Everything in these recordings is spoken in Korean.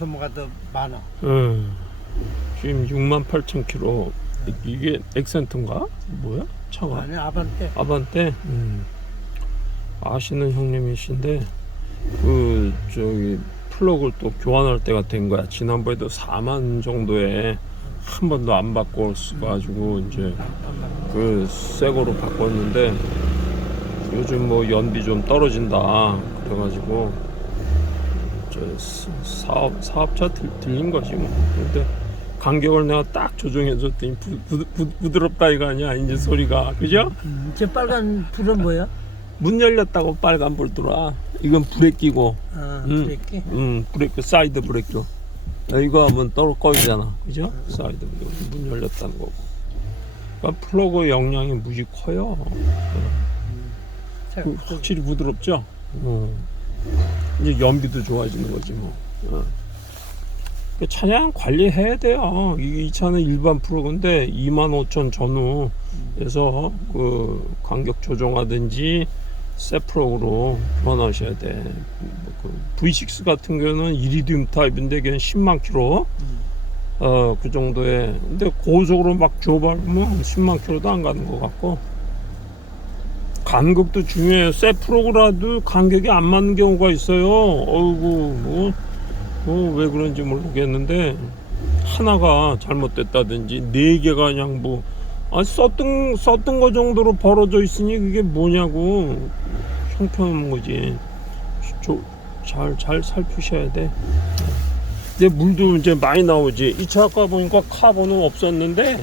소모가 더 많아. 음. 지금 6만 8천 킬로. 이- 이게 엑센트인가? 뭐야? 차가? 아니 아반떼. 아반떼. 음. 아시는 형님이신데 그 저기 플러그를 또 교환할 때가 된 거야. 지난번에도 4만 정도에 한 번도 안 바꿔 가지고 이제 그 새 거로 바꿨는데 요즘 뭐 연비 좀 떨어진다 그래가지고 저 사- 사업 사업자 들, 들린 거지 뭐. 근데 간격을 내가 딱 조정해 줬더니 부, 부, 부, 부드럽다 이거 아니야 이제 소리가 그죠? 음, 저 빨간 불은 뭐야? 문 열렸다고 빨간 불 들어와. 이건 브레이크 끼고, 아, 음. 브레이크. 음, 브레이크, 사이드 브레이크. 야, 이거 하면 떨어 꺼지잖아. 그죠? 사이드 브레이크. 문 열렸다는 거고. 그러니까 플러그 영향이 무지 커요. 자, 그 확실히 부드럽죠? 어. 이제 연비도 좋아지는 거지 뭐. 어. 그 차량 관리해야 돼요. 이게 이 차는 일반 프로인데 25,000 전후에서 그 간격 조정하든지 새 프로그로 변하셔야 돼. 뭐그 V6 같은 경우는 이리듐 타입인데 걔는 10만 킬로. 어, 그 정도에. 근데 고속으로 막 줘버리면 10만 킬로도 안 가는 것 같고. 간격도 중요해요. 새 프로그라도 간격이 안 맞는 경우가 있어요. 어이구, 뭐, 뭐, 왜 그런지 모르겠는데, 하나가 잘못됐다든지, 네 개가 그냥 뭐, 아, 썼던, 썼던 거 정도로 벌어져 있으니 그게 뭐냐고, 형편없는 거지. 저, 잘, 잘 살피셔야 돼. 근데 물도 이제 많이 나오지. 이 차 아까 보니까 카본은 없었는데,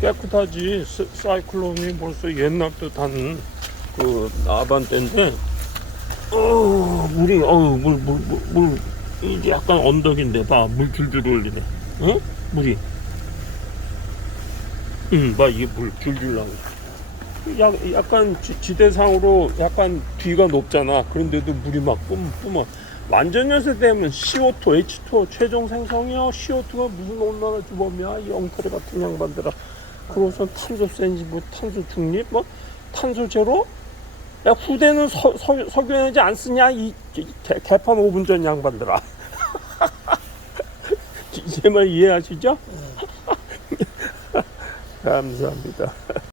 깨끗하지. 사- 사이클론이 벌써 옛날부터 단그 아반떼인데, 어 물이 어물 물 이게 약간 언덕인데 봐물 줄줄 흘리네. 어? 물이. 응, 봐 이게 물 줄줄 나고. 약, 약간 지, 지대상으로 약간 뒤가 높잖아. 그런데도 물이 막 뿜, 뿜어. 완전 연쇄 되면 CO2, H2O 최종 생성이야. CO2가 무슨 온난화 주범이야. 이 엉터리 같은 양반들아. 그러고서 탄소 센지 뭐 탄소 중립 뭐 탄소 제로? 야 후대는 서, 서, 석유에너지 안 쓰냐? 이, 이 개, 개판 5분 전 양반들아. 제 말 이해하시죠? 감사합니다